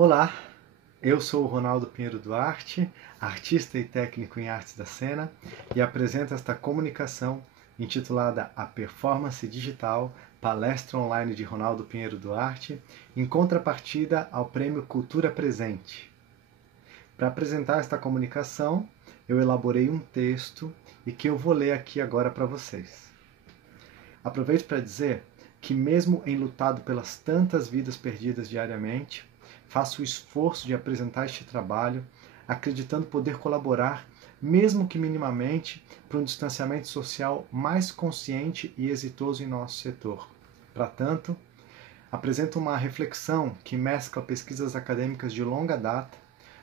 Olá, eu sou o Ronaldo Pinheiro Duarte, artista e técnico em artes da cena, e apresento esta comunicação intitulada A Performance Digital, palestra online de Ronaldo Pinheiro Duarte, em contrapartida ao Prêmio Cultura Presente. Para apresentar esta comunicação, eu elaborei um texto e que eu vou ler aqui agora para vocês. Aproveito para dizer que, mesmo enlutado pelas tantas vidas perdidas diariamente, faço o esforço de apresentar este trabalho, acreditando poder colaborar, mesmo que minimamente, para um distanciamento social mais consciente e exitoso em nosso setor. Para tanto, apresento uma reflexão que mescla pesquisas acadêmicas de longa data,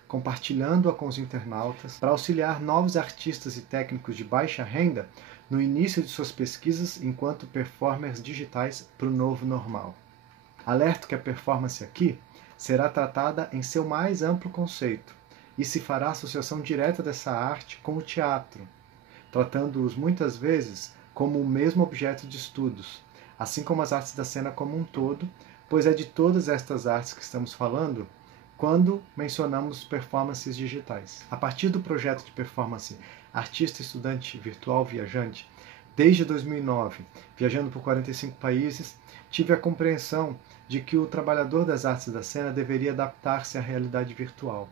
compartilhando-a com os internautas, para auxiliar novos artistas e técnicos de baixa renda no início de suas pesquisas enquanto performers digitais para o novo normal. Alerto que a performance aqui será tratada em seu mais amplo conceito e se fará associação direta dessa arte com o teatro, tratando-os muitas vezes como o mesmo objeto de estudos, assim como as artes da cena como um todo, pois é de todas estas artes que estamos falando quando mencionamos performances digitais. A partir do projeto de performance Artista Estudante Virtual Viajante, desde 2009, viajando por 45 países, tive a compreensão de que o trabalhador das artes da cena deveria adaptar-se à realidade virtual.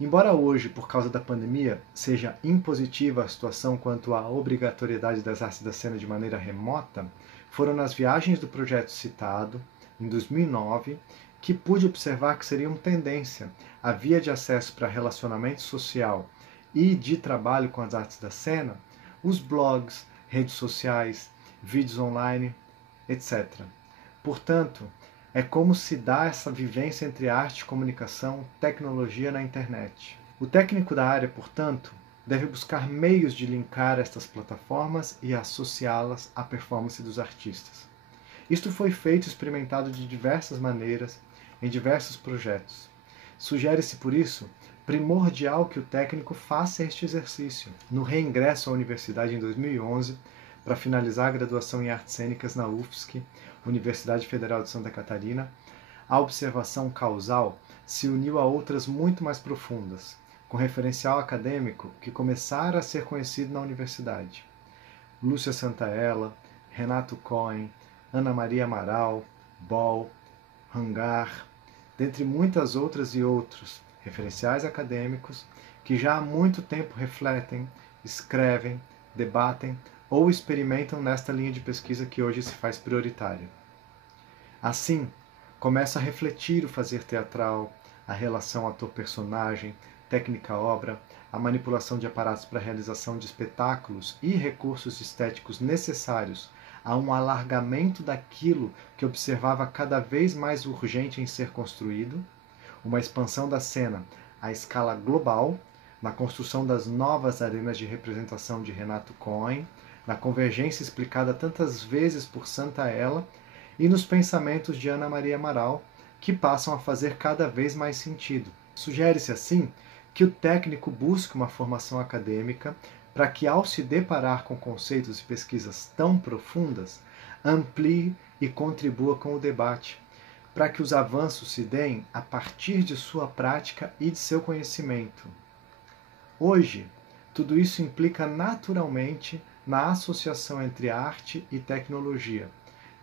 Embora hoje, por causa da pandemia, seja impositiva a situação quanto à obrigatoriedade das artes da cena de maneira remota, foram nas viagens do projeto citado, em 2009, que pude observar que seriam tendência a via de acesso para relacionamento social e de trabalho com as artes da cena, os blogs, redes sociais, vídeos online, etc. Portanto, é como se dá essa vivência entre arte, comunicação, tecnologia na internet. O técnico da área, portanto, deve buscar meios de linkar estas plataformas e associá-las à performance dos artistas. Isto foi feito e experimentado de diversas maneiras, em diversos projetos. Sugere-se, por isso, primordial que o técnico faça este exercício. No reingresso à universidade em 2011, para finalizar a graduação em Artes Cênicas na UFSC, Universidade Federal de Santa Catarina, a observação causal se uniu a outras muito mais profundas, com referencial acadêmico que começara a ser conhecido na universidade. Lúcia Santaella, Renato Cohen, Ana Maria Amaral, Ball, Hangar, dentre muitas outras e outros referenciais acadêmicos que já há muito tempo refletem, escrevem, debatem ou experimentam nesta linha de pesquisa que hoje se faz prioritária. Assim, começa a refletir o fazer teatral, a relação ator-personagem, técnica-obra, a manipulação de aparatos para a realização de espetáculos e recursos estéticos necessários a um alargamento daquilo que observava cada vez mais urgente em ser construído, uma expansão da cena à escala global, na construção das novas arenas de representação de Renato Cohen, na convergência explicada tantas vezes por Santaella e nos pensamentos de Ana Maria Amaral, que passam a fazer cada vez mais sentido. Sugere-se, assim, que o técnico busque uma formação acadêmica para que, ao se deparar com conceitos e pesquisas tão profundas, amplie e contribua com o debate, para que os avanços se deem a partir de sua prática e de seu conhecimento. Hoje, tudo isso implica naturalmente na associação entre arte e tecnologia,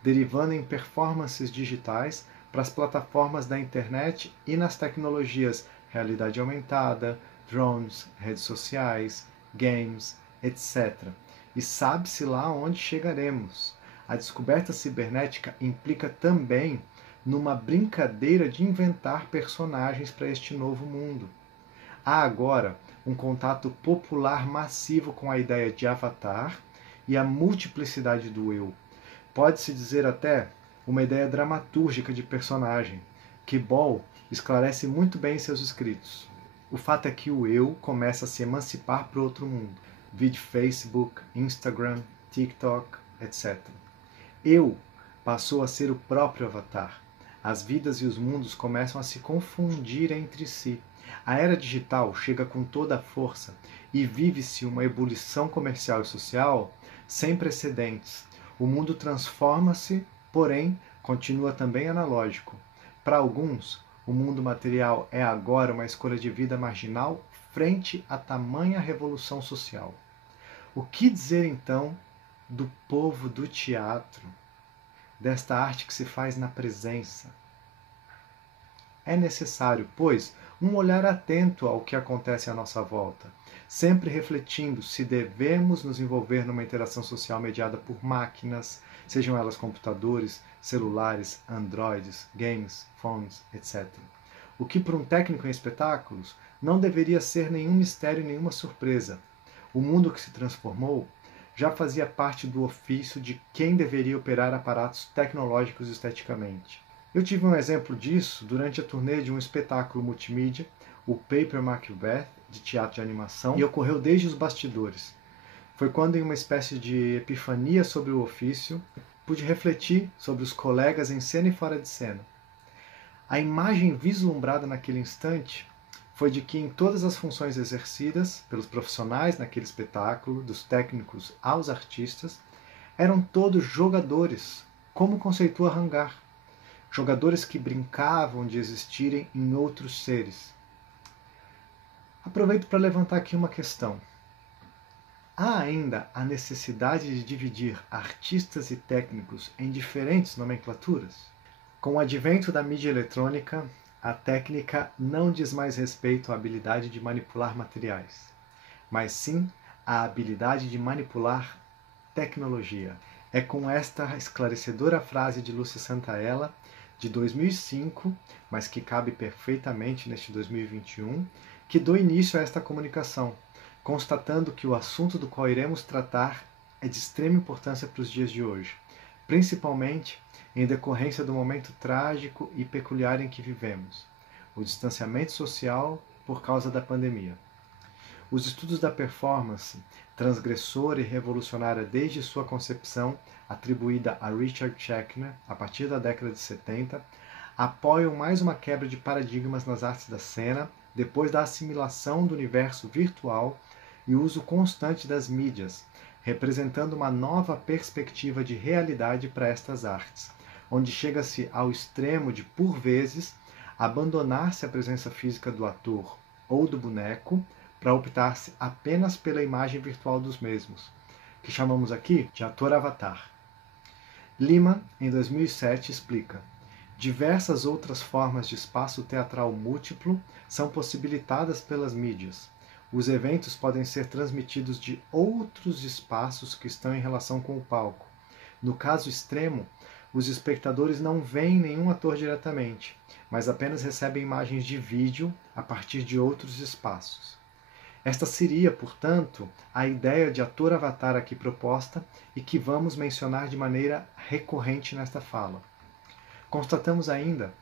derivando em performances digitais para as plataformas da internet e nas tecnologias realidade aumentada, drones, redes sociais, games, etc. E sabe-se lá onde chegaremos. A descoberta cibernética implica também numa brincadeira de inventar personagens para este novo mundo. Há agora um contato popular massivo com a ideia de avatar e a multiplicidade do eu. Pode-se dizer até uma ideia dramatúrgica de personagem, que Ball esclarece muito bem em seus escritos. O fato é que o eu começa a se emancipar para outro mundo. Vide Facebook, Instagram, TikTok, etc. Eu passou a ser o próprio avatar. As vidas e os mundos começam a se confundir entre si. A era digital chega com toda a força e vive-se uma ebulição comercial e social sem precedentes. O mundo transforma-se, porém, continua também analógico. Para alguns, o mundo material é agora uma escolha de vida marginal frente a tamanha revolução social. O que dizer então do povo do teatro, desta arte que se faz na presença? É necessário, pois, um olhar atento ao que acontece à nossa volta, sempre refletindo se devemos nos envolver numa interação social mediada por máquinas, sejam elas computadores, celulares, androides, games, phones, etc. O que para um técnico em espetáculos não deveria ser nenhum mistério e nenhuma surpresa. O mundo que se transformou já fazia parte do ofício de quem deveria operar aparatos tecnológicos esteticamente. Eu tive um exemplo disso durante a turnê de um espetáculo multimídia, o Paper Macbeth, de teatro de animação, e ocorreu desde os bastidores. Foi quando, em uma espécie de epifania sobre o ofício, pude refletir sobre os colegas em cena e fora de cena. A imagem vislumbrada naquele instante foi de que em todas as funções exercidas pelos profissionais naquele espetáculo, dos técnicos aos artistas, eram todos jogadores, como conceitua Hangar. Jogadores que brincavam de existirem em outros seres. Aproveito para levantar aqui uma questão. Há ainda a necessidade de dividir artistas e técnicos em diferentes nomenclaturas? Com o advento da mídia eletrônica, a técnica não diz mais respeito à habilidade de manipular materiais, mas sim à habilidade de manipular tecnologia. É com esta esclarecedora frase de Lúcia Santaella, de 2005, mas que cabe perfeitamente neste 2021, que dou início a esta comunicação, constatando que o assunto do qual iremos tratar é de extrema importância para os dias de hoje, principalmente em decorrência do momento trágico e peculiar em que vivemos, o distanciamento social por causa da pandemia. Os estudos da performance, transgressora e revolucionária desde sua concepção, atribuída a Richard Schechner a partir da década de 70, apoiam mais uma quebra de paradigmas nas artes da cena, depois da assimilação do universo virtual e o uso constante das mídias, representando uma nova perspectiva de realidade para estas artes, onde chega-se ao extremo de, por vezes, abandonar-se a presença física do ator ou do boneco para optar-se apenas pela imagem virtual dos mesmos, que chamamos aqui de ator-avatar. Lima, em 2007, explica: diversas outras formas de espaço teatral múltiplo são possibilitadas pelas mídias. Os eventos podem ser transmitidos de outros espaços que estão em relação com o palco. No caso extremo, os espectadores não veem nenhum ator diretamente, mas apenas recebem imagens de vídeo a partir de outros espaços. Esta seria, portanto, a ideia de ator-avatar aqui proposta e que vamos mencionar de maneira recorrente nesta fala. Constatamos ainda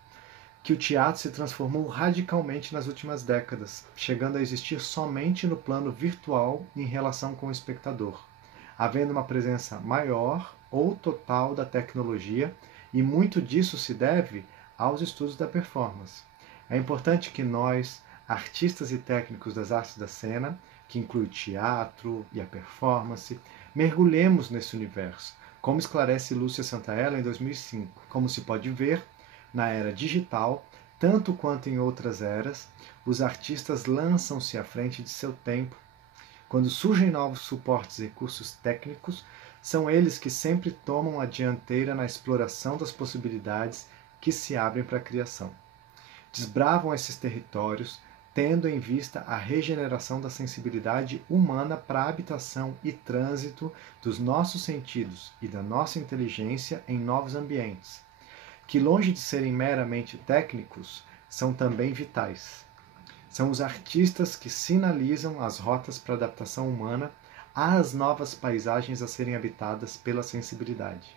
que o teatro se transformou radicalmente nas últimas décadas, chegando a existir somente no plano virtual em relação com o espectador, havendo uma presença maior ou total da tecnologia, e muito disso se deve aos estudos da performance. É importante que nós, artistas e técnicos das artes da cena, que inclui o teatro e a performance, mergulhemos nesse universo, como esclarece Lúcia Santaella em 2005. Como se pode ver, na era digital, tanto quanto em outras eras, os artistas lançam-se à frente de seu tempo. Quando surgem novos suportes e recursos técnicos, são eles que sempre tomam a dianteira na exploração das possibilidades que se abrem para a criação. Desbravam esses territórios, tendo em vista a regeneração da sensibilidade humana para a habitação e trânsito dos nossos sentidos e da nossa inteligência em novos ambientes, que, longe de serem meramente técnicos, são também vitais. São os artistas que sinalizam as rotas para a adaptação humana às novas paisagens a serem habitadas pela sensibilidade.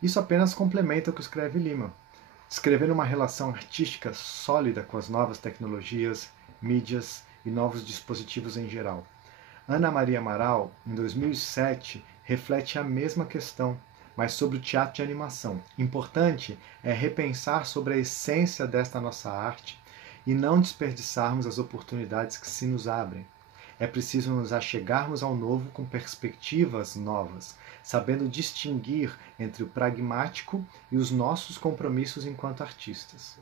Isso apenas complementa o que escreve Lima, descrevendo uma relação artística sólida com as novas tecnologias, mídias e novos dispositivos em geral. Ana Maria Amaral, em 2007, reflete a mesma questão, mas sobre o teatro de animação. Importante é repensar sobre a essência desta nossa arte e não desperdiçarmos as oportunidades que se nos abrem. É preciso nos achegarmos ao novo com perspectivas novas, sabendo distinguir entre o pragmático e os nossos compromissos enquanto artistas.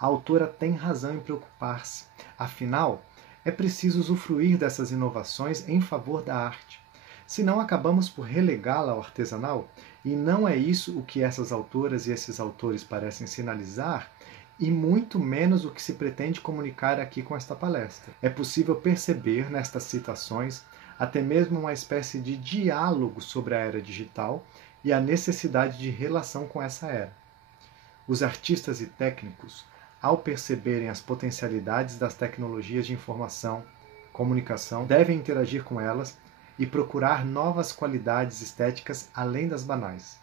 A autora tem razão em preocupar-se. Afinal, é preciso usufruir dessas inovações em favor da arte. Senão acabamos por relegá-la ao artesanal, e não é isso o que essas autoras e esses autores parecem sinalizar, e muito menos o que se pretende comunicar aqui com esta palestra. É possível perceber nestas citações até mesmo uma espécie de diálogo sobre a era digital e a necessidade de relação com essa era. Os artistas e técnicos, ao perceberem as potencialidades das tecnologias de informação, comunicação, devem interagir com elas e procurar novas qualidades estéticas além das banais.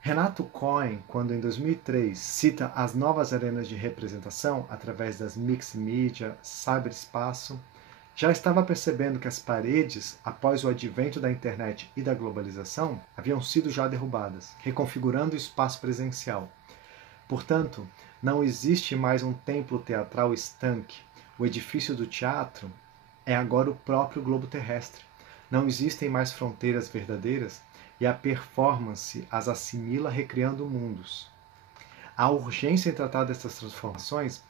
Renato Cohen, quando em 2003 cita as novas arenas de representação através das mixed media, cyberespaço, já estava percebendo que as paredes, após o advento da internet e da globalização, haviam sido já derrubadas, reconfigurando o espaço presencial. Portanto, não existe mais um templo teatral estanque. O edifício do teatro é agora o próprio globo terrestre. Não existem mais fronteiras verdadeiras e a performance as assimila recriando mundos. A urgência em tratar dessas transformações,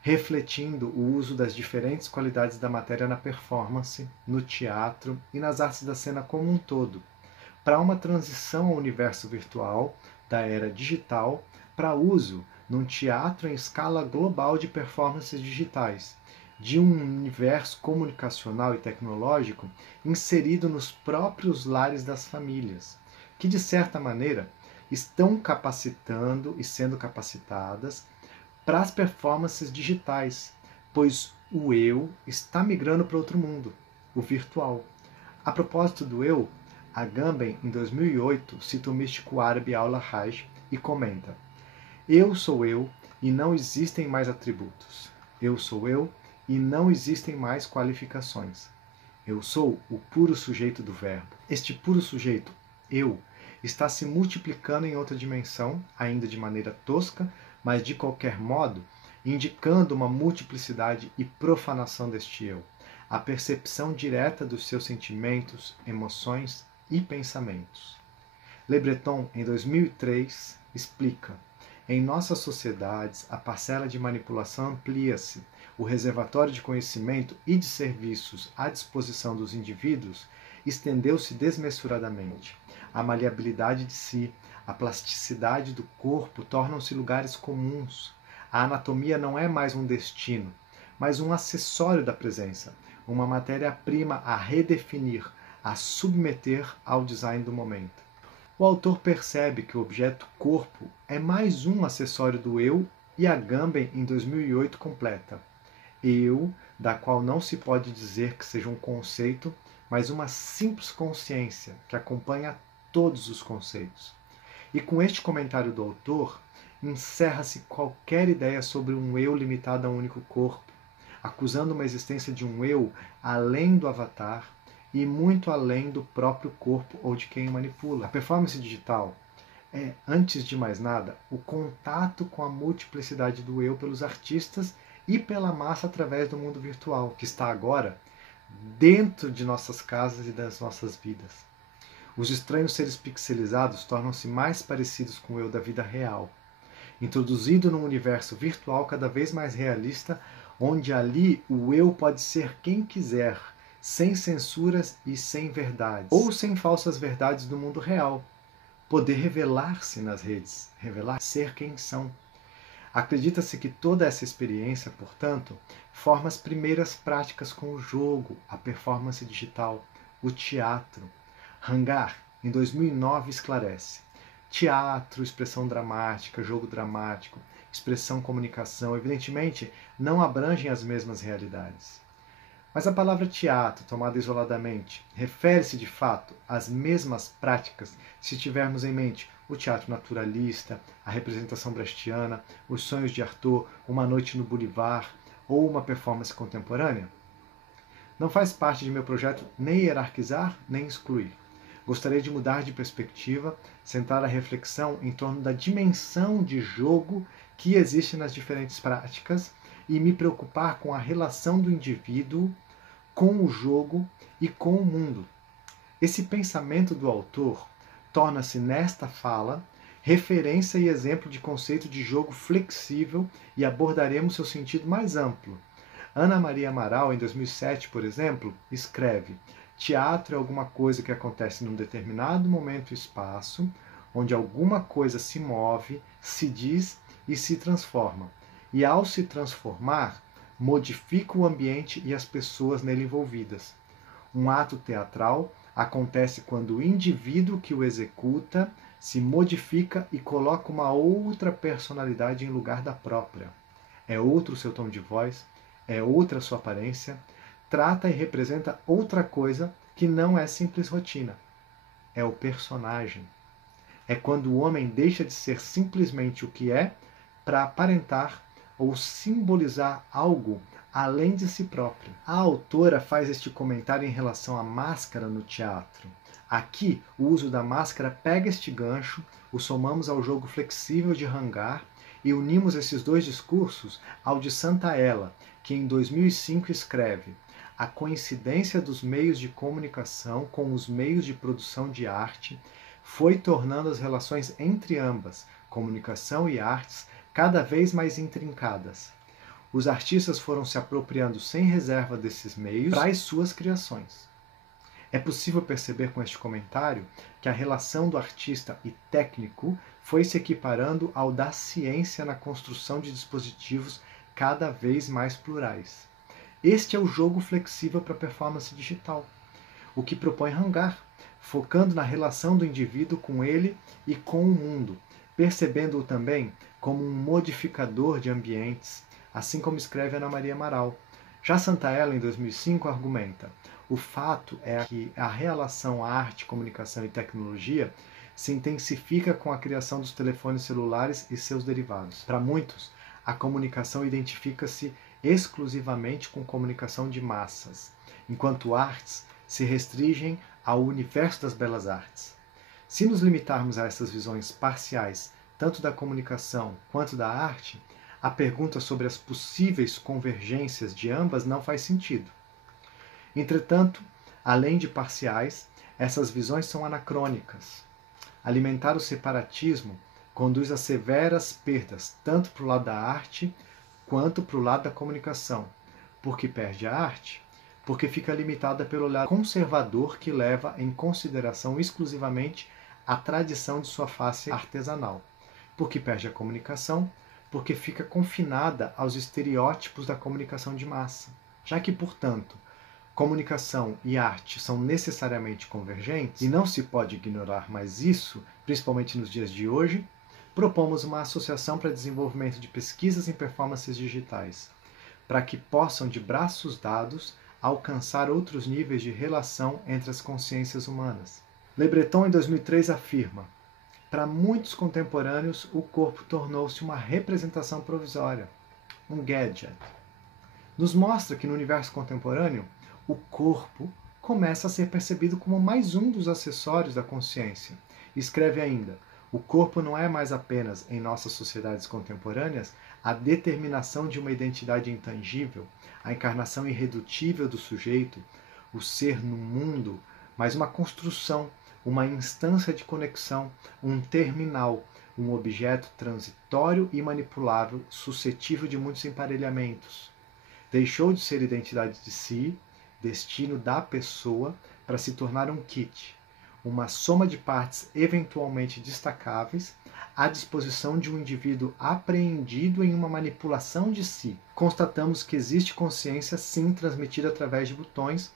refletindo o uso das diferentes qualidades da matéria na performance, no teatro e nas artes da cena como um todo, para uma transição ao universo virtual da era digital para uso num teatro em escala global de performances digitais, de um universo comunicacional e tecnológico inserido nos próprios lares das famílias, que de certa maneira estão capacitando e sendo capacitadas para as performances digitais, pois o eu está migrando para outro mundo, o virtual. A propósito do eu, Agamben, em 2008, cita o místico árabe Al-Hajj e comenta: eu sou eu e não existem mais atributos. Eu sou eu e não existem mais qualificações. Eu sou o puro sujeito do verbo. Este puro sujeito, eu, está se multiplicando em outra dimensão, ainda de maneira tosca, mas de qualquer modo, indicando uma multiplicidade e profanação deste eu, a percepção direta dos seus sentimentos, emoções e pensamentos. Le Breton, em 2003, explica: em nossas sociedades, a parcela de manipulação amplia-se, o reservatório de conhecimento e de serviços à disposição dos indivíduos estendeu-se desmesuradamente. A maleabilidade de si, a plasticidade do corpo tornam-se lugares comuns. A anatomia não é mais um destino, mas um acessório da presença, uma matéria-prima a redefinir, a submeter ao design do momento. O autor percebe que o objeto corpo é mais um acessório do eu e Agamben, em 2008, completa: eu, da qual não se pode dizer que seja um conceito, mas uma simples consciência que acompanha todos os conceitos. E com este comentário do autor, encerra-se qualquer ideia sobre um eu limitado a um único corpo, acusando uma existência de um eu além do avatar e muito além do próprio corpo ou de quem o manipula. A performance digital é, antes de mais nada, o contato com a multiplicidade do eu pelos artistas e pela massa através do mundo virtual, que está agora dentro de nossas casas e das nossas vidas. Os estranhos seres pixelizados tornam-se mais parecidos com o eu da vida real, introduzido num universo virtual cada vez mais realista, onde ali o eu pode ser quem quiser, sem censuras e sem verdades, ou sem falsas verdades do mundo real. Poder revelar-se nas redes, revelar ser quem são. Acredita-se que toda essa experiência, portanto, forma as primeiras práticas com o jogo, a performance digital, o teatro. Hangar, em 2009, esclarece: teatro, expressão dramática, jogo dramático, expressão comunicação, evidentemente, não abrangem as mesmas realidades. Mas a palavra teatro, tomada isoladamente, refere-se de fato às mesmas práticas se tivermos em mente o teatro naturalista, a representação brechtiana, os sonhos de Arthur, uma noite no Boulevard ou uma performance contemporânea? Não faz parte de meu projeto nem hierarquizar nem excluir. Gostaria de mudar de perspectiva, centrar a reflexão em torno da dimensão de jogo que existe nas diferentes práticas e me preocupar com a relação do indivíduo com o jogo e com o mundo. Esse pensamento do autor torna-se nesta fala referência e exemplo de conceito de jogo flexível, e abordaremos seu sentido mais amplo. Ana Maria Amaral, em 2007, por exemplo, escreve: teatro é alguma coisa que acontece num determinado momento e espaço, onde alguma coisa se move, se diz e se transforma. E ao se transformar, modifica o ambiente e as pessoas nele envolvidas. Um ato teatral acontece quando o indivíduo que o executa se modifica e coloca uma outra personalidade em lugar da própria. É outro seu tom de voz, é outra sua aparência, trata e representa outra coisa que não é simples rotina. É o personagem. É quando o homem deixa de ser simplesmente o que é para aparentar ou simbolizar algo além de si próprio. A autora faz este comentário em relação à máscara no teatro. Aqui, o uso da máscara pega este gancho, o somamos ao jogo flexível de Hangar e unimos esses dois discursos ao de Santaella, que em 2005 escreve: a coincidência dos meios de comunicação com os meios de produção de arte foi tornando as relações entre ambas, comunicação e artes, cada vez mais intrincadas. Os artistas foram se apropriando sem reserva desses meios para as suas criações. É possível perceber com este comentário que a relação do artista e técnico foi se equiparando ao da ciência na construção de dispositivos cada vez mais plurais. Este é o jogo flexível para a performance digital, o que propõe Hangar, focando na relação do indivíduo com ele e com o mundo, percebendo-o também como um modificador de ambientes, assim como escreve Ana Maria Amaral. Já Santaella, em 2005, argumenta: o fato é que a relação arte, comunicação e tecnologia se intensifica com a criação dos telefones celulares e seus derivados. Para muitos, a comunicação identifica-se exclusivamente com comunicação de massas, enquanto artes se restringem ao universo das belas artes. Se nos limitarmos a essas visões parciais, tanto da comunicação quanto da arte, a pergunta sobre as possíveis convergências de ambas não faz sentido. Entretanto, além de parciais, essas visões são anacrônicas. Alimentar o separatismo conduz a severas perdas, tanto para o lado da arte quanto para o lado da comunicação. Porque perde a arte? Porque fica limitada pelo olhar conservador que leva em consideração exclusivamente a tradição de sua face artesanal. Porque perde a comunicação? Porque fica confinada aos estereótipos da comunicação de massa. Já que, portanto, comunicação e arte são necessariamente convergentes, e não se pode ignorar mais isso, principalmente nos dias de hoje, propomos uma associação para desenvolvimento de pesquisas em performances digitais, para que possam, de braços dados, alcançar outros níveis de relação entre as consciências humanas. Le Breton, em 2003, afirma: para muitos contemporâneos, o corpo tornou-se uma representação provisória, um gadget. Nos mostra que no universo contemporâneo, o corpo começa a ser percebido como mais um dos acessórios da consciência. E escreve ainda: o corpo não é mais apenas, em nossas sociedades contemporâneas, a determinação de uma identidade intangível, a encarnação irredutível do sujeito, o ser no mundo, mas uma construção, uma instância de conexão, um terminal, um objeto transitório e manipulável, suscetível de muitos emparelhamentos. Deixou de ser identidade de si, destino da pessoa, para se tornar um kit, uma soma de partes eventualmente destacáveis, à disposição de um indivíduo apreendido em uma manipulação de si. Constatamos que existe consciência, sim, transmitida através de botões,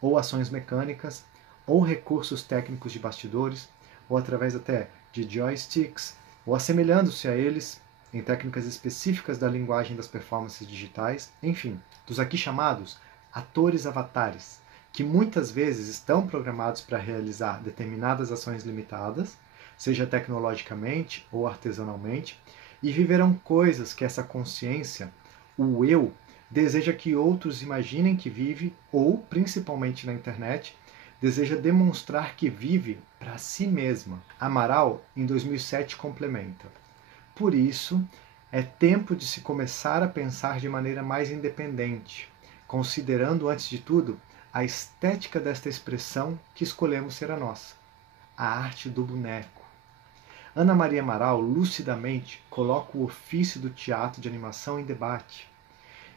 ou ações mecânicas, ou recursos técnicos de bastidores, ou através até de joysticks, ou assemelhando-se a eles em técnicas específicas da linguagem das performances digitais, enfim, dos aqui chamados atores avatares, que muitas vezes estão programados para realizar determinadas ações limitadas, seja tecnologicamente ou artesanalmente, e viverão coisas que essa consciência, o eu, deseja que outros imaginem que vive, ou, principalmente na internet, deseja demonstrar que vive para si mesma. Amaral, em 2007, complementa: por isso, é tempo de se começar a pensar de maneira mais independente, considerando, antes de tudo, a estética desta expressão que escolhemos ser a nossa, a arte do boneco. Ana Maria Amaral lucidamente coloca o ofício do teatro de animação em debate.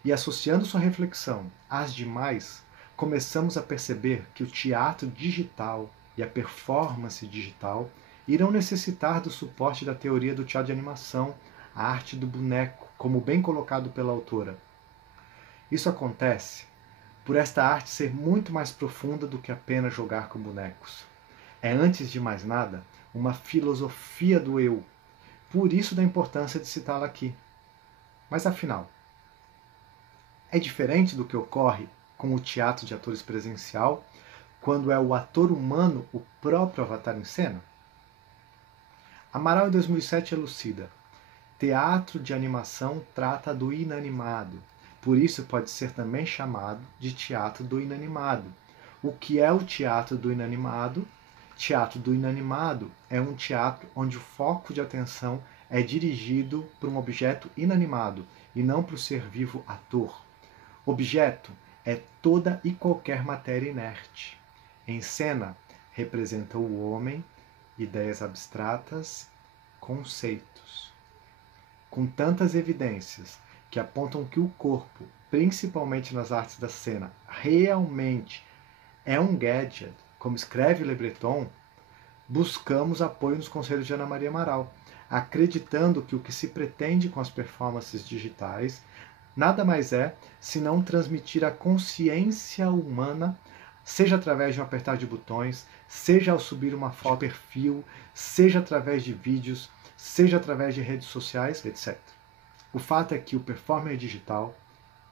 E associando sua reflexão às demais, começamos a perceber que o teatro digital e a performance digital irão necessitar do suporte da teoria do teatro de animação, a arte do boneco, como bem colocado pela autora. Isso acontece por esta arte ser muito mais profunda do que apenas jogar com bonecos. É, antes de mais nada, uma filosofia do eu. Por isso da importância de citá-la aqui. Mas afinal, é diferente do que ocorre com o teatro de atores presencial, quando é o ator humano o próprio avatar em cena? Amaral em 2007 elucida: teatro de animação trata do inanimado, por isso pode ser também chamado de teatro do inanimado. O que é o teatro do inanimado? Teatro do inanimado é um teatro onde o foco de atenção é dirigido para um objeto inanimado e não para o ser vivo ator. Objeto é toda e qualquer matéria inerte. Em cena, representa o homem, ideias abstratas, conceitos. Com tantas evidências que apontam que o corpo, principalmente nas artes da cena, realmente é um gadget, como escreve Le Breton, buscamos apoio nos conselhos de Ana Maria Amaral, acreditando que o que se pretende com as performances digitais nada mais é senão transmitir a consciência humana, seja através de um apertar de botões, seja ao subir uma foto de perfil, seja através de vídeos, seja através de redes sociais, etc. O fato é que o performer digital,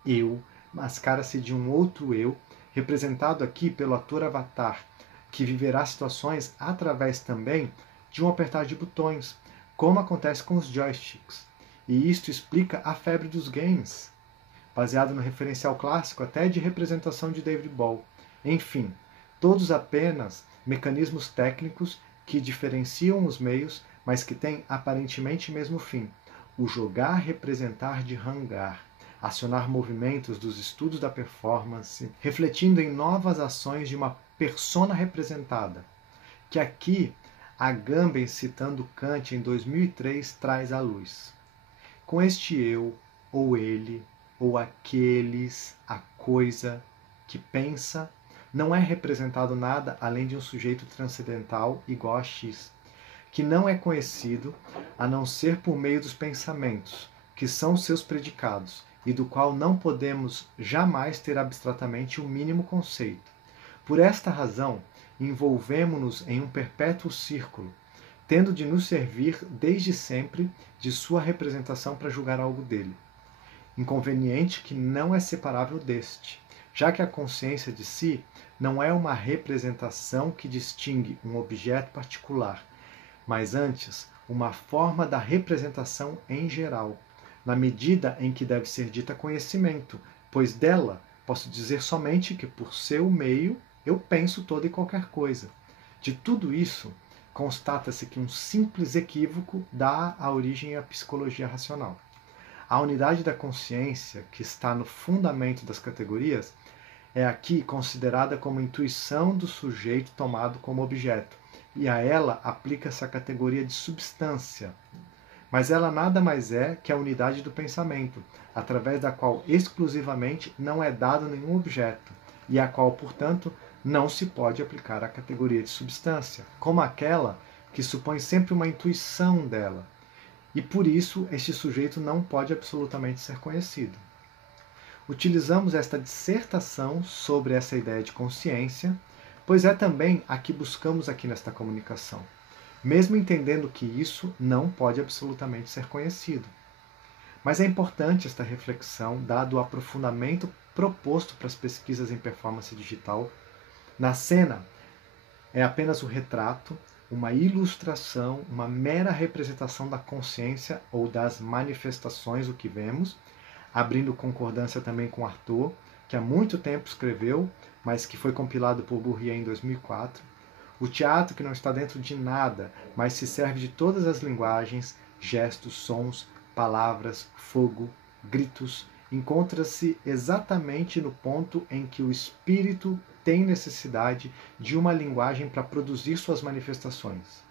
eu, mascara-se de um outro eu, representado aqui pelo ator avatar, que viverá situações através também de um apertar de botões, como acontece com os joysticks. E isto explica a febre dos games, baseado no referencial clássico até de representação de David Ball. Enfim, todos apenas mecanismos técnicos que diferenciam os meios, mas que têm aparentemente o mesmo fim: o jogar, representar de hangar, acionar movimentos dos estudos da performance, refletindo em novas ações de uma persona representada, que aqui Agamben, citando Kant em 2003, traz à luz. Com este eu, ou ele, ou aqueles, a coisa que pensa, não é representado nada além de um sujeito transcendental igual a X, que não é conhecido a não ser por meio dos pensamentos, que são seus predicados, e do qual não podemos jamais ter abstratamente o mínimo conceito. Por esta razão, envolvemo-nos em um perpétuo círculo, tendo de nos servir desde sempre de sua representação para julgar algo dele. Inconveniente que não é separável deste, já que a consciência de si não é uma representação que distingue um objeto particular, mas antes uma forma da representação em geral, na medida em que deve ser dita conhecimento, pois dela posso dizer somente que por seu meio eu penso toda e qualquer coisa. De tudo isso, constata-se que um simples equívoco dá a origem à psicologia racional. A unidade da consciência, que está no fundamento das categorias, é aqui considerada como intuição do sujeito tomado como objeto, e a ela aplica-se a categoria de substância. Mas ela nada mais é que a unidade do pensamento, através da qual exclusivamente não é dado nenhum objeto, e a qual, portanto, não se pode aplicar à categoria de substância, como aquela que supõe sempre uma intuição dela. E por isso este sujeito não pode absolutamente ser conhecido. Utilizamos esta dissertação sobre essa ideia de consciência, pois é também a que buscamos aqui nesta comunicação, mesmo entendendo que isso não pode absolutamente ser conhecido. Mas é importante esta reflexão, dado o aprofundamento proposto para as pesquisas em performance digital. Na cena, é apenas o retrato, uma ilustração, uma mera representação da consciência ou das manifestações, o que vemos, abrindo concordância também com Artaud, que há muito tempo escreveu, mas que foi compilado por Bourrier em 2004. O teatro que não está dentro de nada, mas se serve de todas as linguagens, gestos, sons, palavras, fogo, gritos, encontra-se exatamente no ponto em que o espírito tem necessidade de uma linguagem para produzir suas manifestações.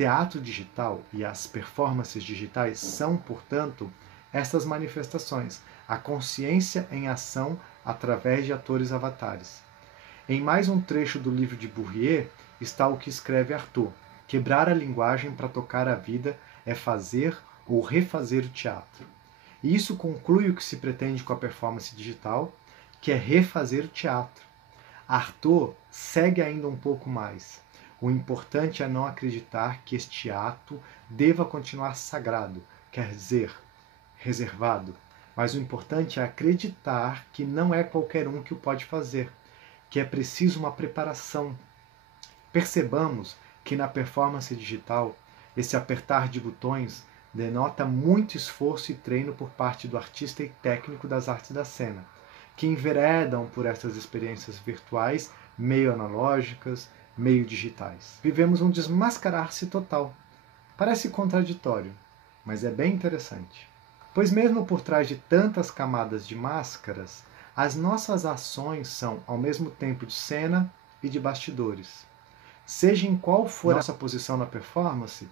teatro digital e as performances digitais são, portanto, estas manifestações, a consciência em ação através de atores avatares. Em mais um trecho do livro de Bourrier está o que escreve Artaud: quebrar a linguagem para tocar a vida é fazer ou refazer o teatro. E isso conclui o que se pretende com a performance digital, que é refazer o teatro. Artaud segue ainda um pouco mais. O importante é não acreditar que este ato deva continuar sagrado, quer dizer, reservado. Mas o importante é acreditar que não é qualquer um que o pode fazer, que é preciso uma preparação. Percebamos que na performance digital, esse apertar de botões denota muito esforço e treino por parte do artista e técnico das artes da cena, que enveredam por essas experiências virtuais, meio analógicas, meio digitais. Vivemos um desmascarar-se total. Parece contraditório, mas é bem interessante. Pois mesmo por trás de tantas camadas de máscaras, as nossas ações são ao mesmo tempo de cena e de bastidores. Seja em qual for a nossa posição na performance,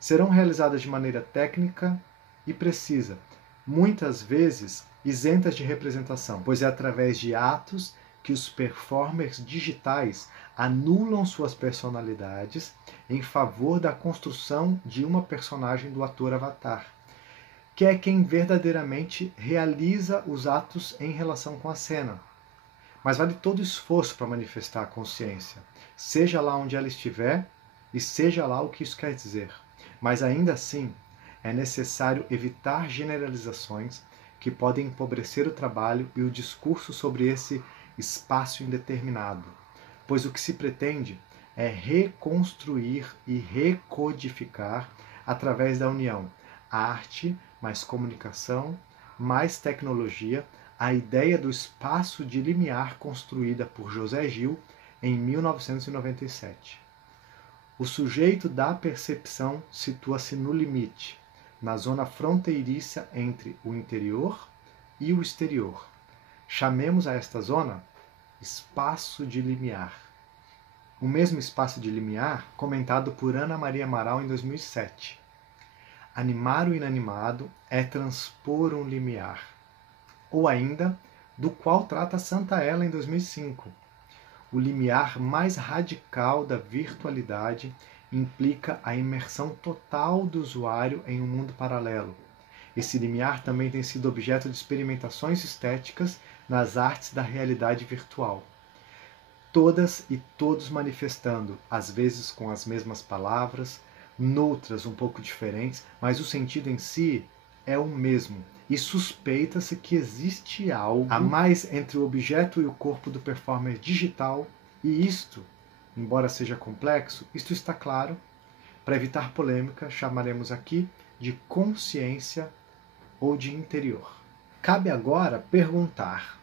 serão realizadas de maneira técnica e precisa, muitas vezes isentas de representação, pois é através de atos que os performers digitais anulam suas personalidades em favor da construção de uma personagem do ator avatar, que é quem verdadeiramente realiza os atos em relação com a cena. Mas vale todo o esforço para manifestar a consciência, seja lá onde ela estiver e seja lá o que isso quer dizer. Mas ainda assim, é necessário evitar generalizações que podem empobrecer o trabalho e o discurso sobre esse espaço indeterminado, pois o que se pretende é reconstruir e recodificar através da união arte mais comunicação mais tecnologia, a ideia do espaço de limiar construída por José Gil em 1997. O sujeito da percepção situa-se no limite, na zona fronteiriça entre o interior e o exterior. Chamemos a esta zona espaço de limiar. O mesmo espaço de limiar comentado por Ana Maria Amaral em 2007. Animar o inanimado é transpor um limiar. Ou ainda, do qual trata Santa Ela em 2005. O limiar mais radical da virtualidade implica a imersão total do usuário em um mundo paralelo. Esse limiar também tem sido objeto de experimentações estéticas nas artes da realidade virtual. Todas e todos manifestando, às vezes com as mesmas palavras, noutras um pouco diferentes, mas o sentido em si é o mesmo. E suspeita-se que existe algo a mais entre o objeto e o corpo do performer digital, e isto, embora seja complexo, isto está claro. Para evitar polêmica, chamaremos aqui de consciência ou de interior. Cabe agora perguntar: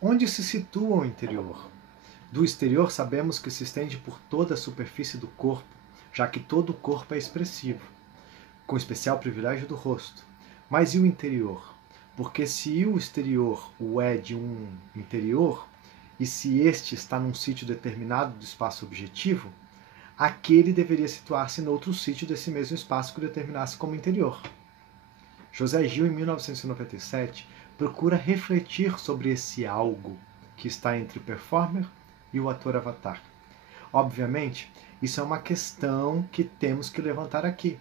onde se situa o interior? Do exterior sabemos que se estende por toda a superfície do corpo, já que todo o corpo é expressivo, com especial privilégio do rosto. Mas e o interior? Porque se o exterior o é de um interior, e se este está num sítio determinado do espaço objetivo, aquele deveria situar-se em outro sítio desse mesmo espaço que o determinasse como interior. José Gil, em 1997, procura refletir sobre esse algo que está entre o performer e o ator avatar. Obviamente, isso é uma questão que temos que levantar aqui,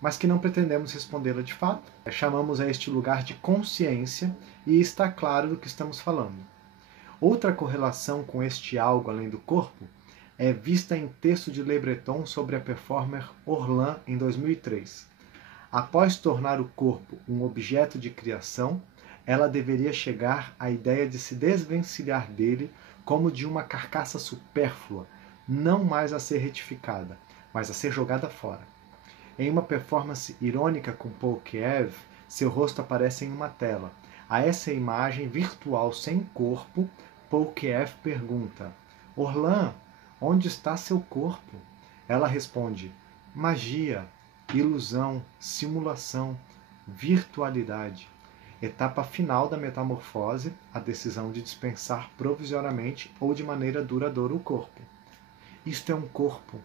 mas que não pretendemos respondê-la de fato. Chamamos a este lugar de consciência e está claro do que estamos falando. Outra correlação com este algo além do corpo é vista em texto de Le Breton sobre a performer Orlan em 2003. Após tornar o corpo um objeto de criação, ela deveria chegar à ideia de se desvencilhar dele como de uma carcaça supérflua, não mais a ser retificada, mas a ser jogada fora. Em uma performance irônica com Paul Kiev, seu rosto aparece em uma tela. A essa imagem virtual sem corpo, Paul Kiev pergunta: Orlan, onde está seu corpo? Ela responde: magia, ilusão, simulação, virtualidade. Etapa final da metamorfose, a decisão de dispensar provisoriamente ou de maneira duradoura o corpo. Isto é um corpo,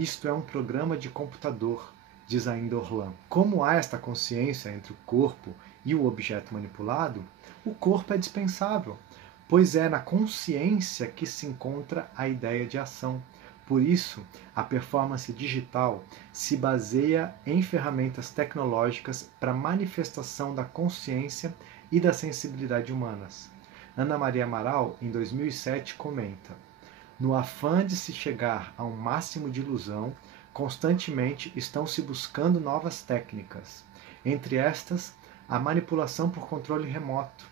Isto é um programa de computador, diz ainda Orlan. Como há esta consciência entre o corpo e o objeto manipulado, o corpo é dispensável, pois é na consciência que se encontra a ideia de ação. Por isso, a performance digital se baseia em ferramentas tecnológicas para manifestação da consciência e da sensibilidade humanas. Ana Maria Amaral, em 2007, comenta: no afã de se chegar a um máximo de ilusão, constantemente estão se buscando novas técnicas. Entre estas, a manipulação por controle remoto.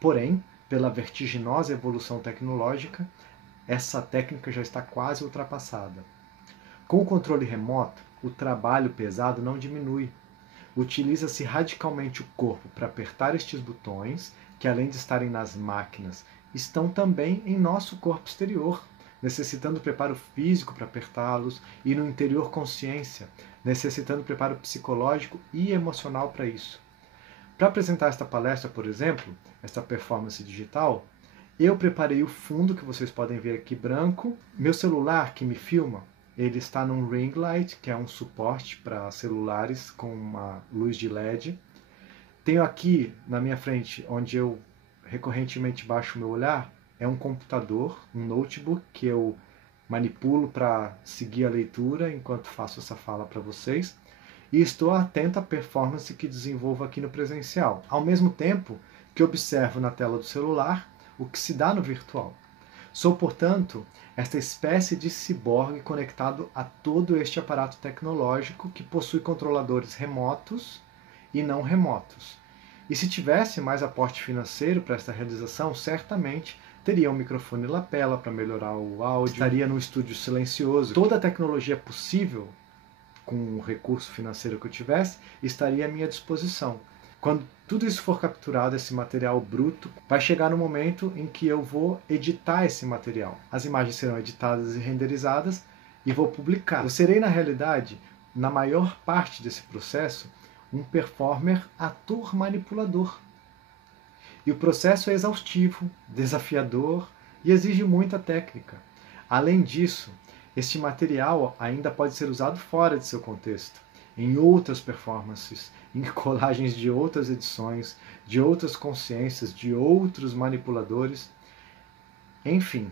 Porém, pela vertiginosa evolução tecnológica, essa técnica já está quase ultrapassada. Com o controle remoto, o trabalho pesado não diminui. Utiliza-se radicalmente o corpo para apertar estes botões, que além de estarem nas máquinas, estão também em nosso corpo exterior, necessitando preparo físico para apertá-los, e no interior consciência, necessitando preparo psicológico e emocional para isso. Para apresentar esta palestra, por exemplo, esta performance digital, eu preparei o fundo que vocês podem ver aqui branco. Meu celular que me filma, ele está num ring light, que é um suporte para celulares com uma luz de LED. Tenho aqui na minha frente, onde eu recorrentemente baixo o meu olhar, é um computador, um notebook que eu manipulo para seguir a leitura enquanto faço essa fala para vocês. E estou atento à performance que desenvolvo aqui no presencial, ao mesmo tempo que observo na tela do celular o que se dá no virtual. Sou, portanto, esta espécie de ciborgue conectado a todo este aparato tecnológico que possui controladores remotos e não remotos. E se tivesse mais aporte financeiro para esta realização, certamente teria um microfone lapela para melhorar o áudio, estaria num estúdio silencioso. Toda a tecnologia possível, com o recurso financeiro que eu tivesse, estaria à minha disposição. Quando tudo isso for capturado, esse material bruto, vai chegar no momento em que eu vou editar esse material. As imagens serão editadas e renderizadas e vou publicar. Eu serei, na realidade, na maior parte desse processo, um performer ator manipulador. E o processo é exaustivo, desafiador e exige muita técnica. Além disso, este material ainda pode ser usado fora de seu contexto, em outras performances, em colagens de outras edições, de outras consciências, de outros manipuladores. Enfim,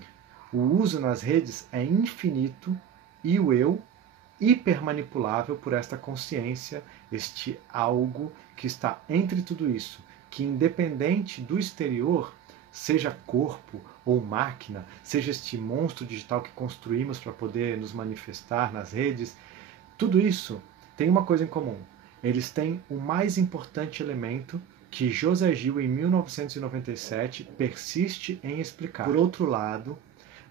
o uso nas redes é infinito e o eu hipermanipulável por esta consciência, este algo que está entre tudo isso, que independente do exterior, seja corpo ou máquina, seja este monstro digital que construímos para poder nos manifestar nas redes, tudo isso tem uma coisa em comum. Eles têm o mais importante elemento que José Gil, em 1997, persiste em explicar. Por outro lado,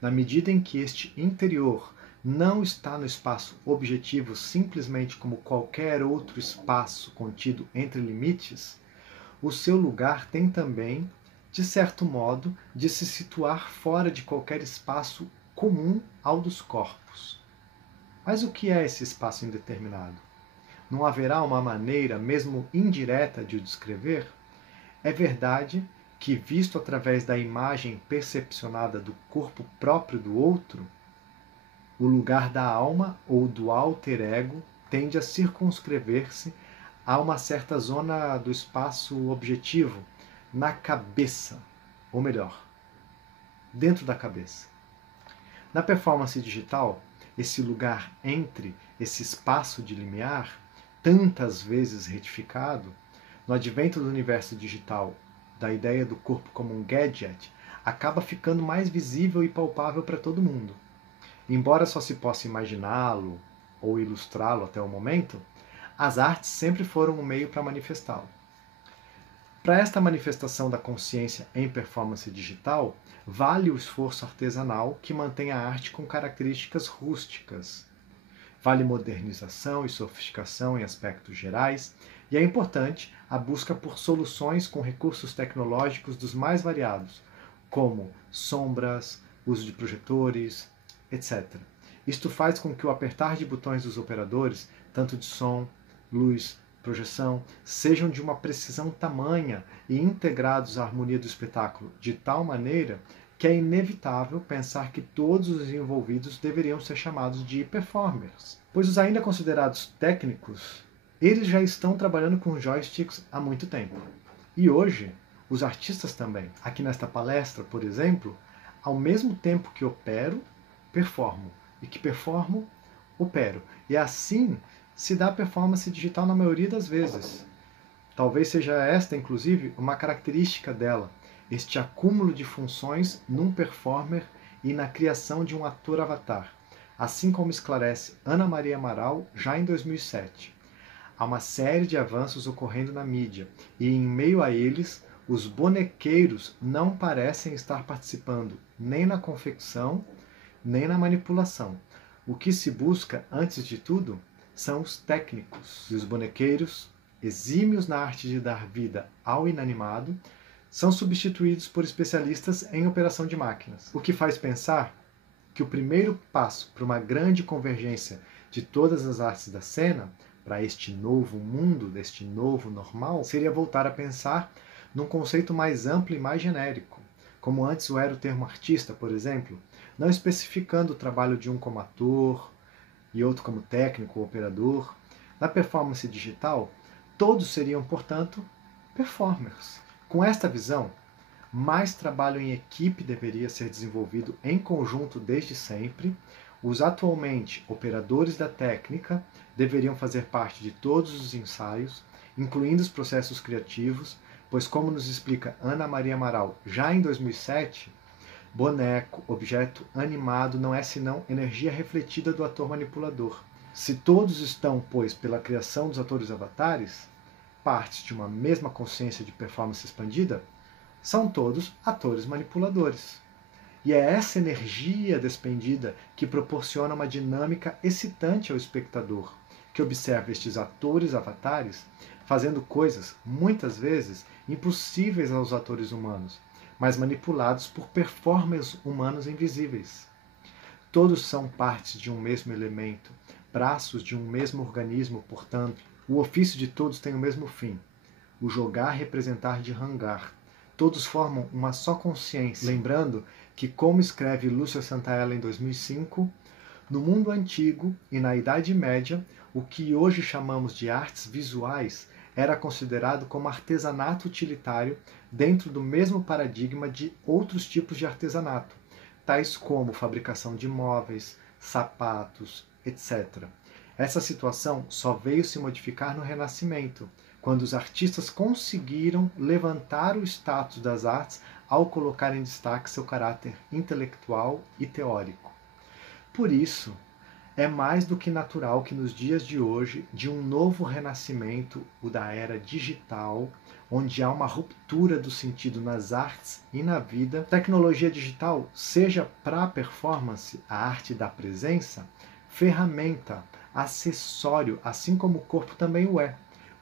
na medida em que este interior não está no espaço objetivo simplesmente como qualquer outro espaço contido entre limites, o seu lugar tem também, de certo modo, de se situar fora de qualquer espaço comum ao dos corpos. Mas o que é esse espaço indeterminado? Não haverá uma maneira, mesmo indireta, de o descrever? É verdade que, visto através da imagem percepcionada do corpo próprio do outro, o lugar da alma ou do alter ego tende a circunscrever-se a uma certa zona do espaço objetivo, na cabeça, ou melhor, dentro da cabeça. Na performance digital, esse lugar entre, esse espaço de limiar, tantas vezes retificado, no advento do universo digital, da ideia do corpo como um gadget, acaba ficando mais visível e palpável para todo mundo. Embora só se possa imaginá-lo ou ilustrá-lo até o momento, as artes sempre foram um meio para manifestá-lo. Para esta manifestação da consciência em performance digital, vale o esforço artesanal que mantém a arte com características rústicas. Vale modernização e sofisticação em aspectos gerais, e é importante a busca por soluções com recursos tecnológicos dos mais variados, como sombras, uso de projetores, etc. Isto faz com que o apertar de botões dos operadores, tanto de som, luz, projeção, sejam de uma precisão tamanha e integrados à harmonia do espetáculo, de tal maneira que é inevitável pensar que todos os envolvidos deveriam ser chamados de performers, pois os ainda considerados técnicos, eles já estão trabalhando com joysticks há muito tempo. E hoje, os artistas também. Aqui nesta palestra, por exemplo, ao mesmo tempo que opero, performo, e que performo, opero. E assim se dá performance digital na maioria das vezes. Talvez seja esta, inclusive, uma característica dela, este acúmulo de funções num performer e na criação de um ator avatar, assim como esclarece Ana Maria Amaral já em 2007. Há uma série de avanços ocorrendo na mídia, e em meio a eles, os bonequeiros não parecem estar participando nem na confecção, nem na manipulação. O que se busca, antes de tudo, são os técnicos. E os bonequeiros, exímios na arte de dar vida ao inanimado, são substituídos por especialistas em operação de máquinas. O que faz pensar que o primeiro passo para uma grande convergência de todas as artes da cena, para este novo mundo, deste novo normal, seria voltar a pensar num conceito mais amplo e mais genérico, como antes o era o termo artista, por exemplo, não especificando o trabalho de um como ator e outro como técnico ou operador. Na performance digital, todos seriam, portanto, performers. Com esta visão, mais trabalho em equipe deveria ser desenvolvido em conjunto desde sempre. Os atualmente operadores da técnica deveriam fazer parte de todos os ensaios, incluindo os processos criativos, pois, como nos explica Ana Maria Amaral já em 2007, boneco, objeto animado, não é senão energia refletida do ator manipulador. Se todos estão, pois, pela criação dos atores avatares, partes de uma mesma consciência de performance expandida, são todos atores manipuladores. E é essa energia despendida que proporciona uma dinâmica excitante ao espectador, que observa estes atores avatares fazendo coisas, muitas vezes, impossíveis aos atores humanos, mas manipulados por performers humanos invisíveis. Todos são partes de um mesmo elemento, braços de um mesmo organismo, portanto, o ofício de todos tem o mesmo fim, o jogar, representar de hangar. Todos formam uma só consciência, lembrando que, como escreve Lúcia Santaella em 2005, no mundo antigo e na Idade Média, o que hoje chamamos de artes visuais era considerado como artesanato utilitário dentro do mesmo paradigma de outros tipos de artesanato, tais como fabricação de móveis, sapatos, etc. Essa situação só veio se modificar no Renascimento, quando os artistas conseguiram levantar o status das artes ao colocar em destaque seu caráter intelectual e teórico. Por isso, é mais do que natural que nos dias de hoje, de um novo renascimento, o da era digital, onde há uma ruptura do sentido nas artes e na vida, a tecnologia digital seja para a performance, a arte da presença, ferramenta, acessório, assim como o corpo também o é,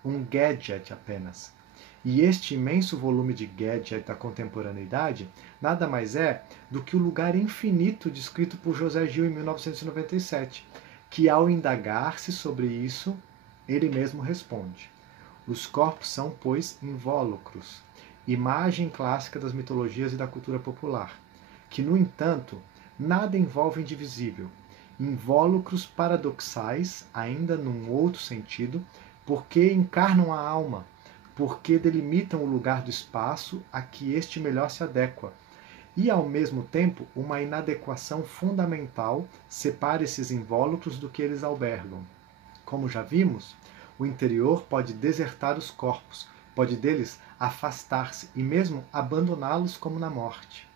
um gadget apenas. E este imenso volume de gadget da contemporaneidade nada mais é do que o lugar infinito descrito por José Gil em 1997, que ao indagar-se sobre isso, ele mesmo responde. Os corpos são, pois, invólucros, imagem clássica das mitologias e da cultura popular, que, no entanto, nada envolve indivisível, invólucros paradoxais, ainda num outro sentido, porque encarnam a alma, porque delimitam o lugar do espaço a que este melhor se adequa, e ao mesmo tempo uma inadequação fundamental separa esses invólucros do que eles albergam. Como já vimos, o interior pode desertar os corpos, pode deles afastar-se e mesmo abandoná-los como na morte,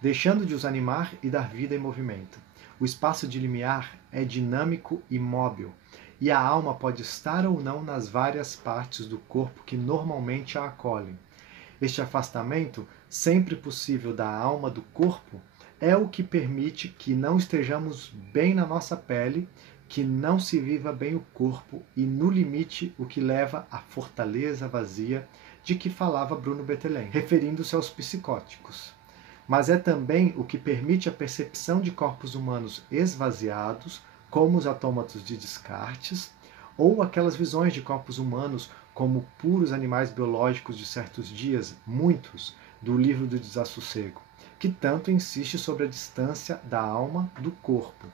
deixando de os animar e dar vida e movimento. O espaço de limiar é dinâmico e móvel, e a alma pode estar ou não nas várias partes do corpo que normalmente a acolhem. Este afastamento, sempre possível da alma do corpo, é o que permite que não estejamos bem na nossa pele, que não se viva bem o corpo e, no limite, o que leva à fortaleza vazia de que falava Bruno Bettelem, referindo-se aos psicóticos. Mas é também o que permite a percepção de corpos humanos esvaziados, como os autômatos de Descartes, ou aquelas visões de corpos humanos como puros animais biológicos de certos dias, muitos, do livro do Desassossego, que tanto insiste sobre a distância da alma do corpo.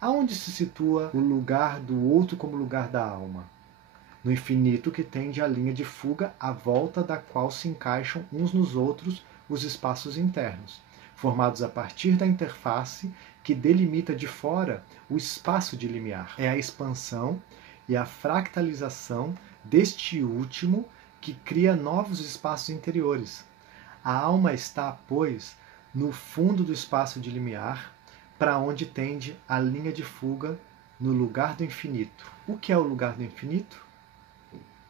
Aonde se situa o lugar do outro como lugar da alma? No infinito que tende a linha de fuga à volta da qual se encaixam uns nos outros os espaços internos, formados a partir da interface que delimita de fora o espaço de limiar. É a expansão e a fractalização deste último que cria novos espaços interiores. A alma está, pois, no fundo do espaço de limiar, para onde tende a linha de fuga no lugar do infinito. O que é o lugar do infinito?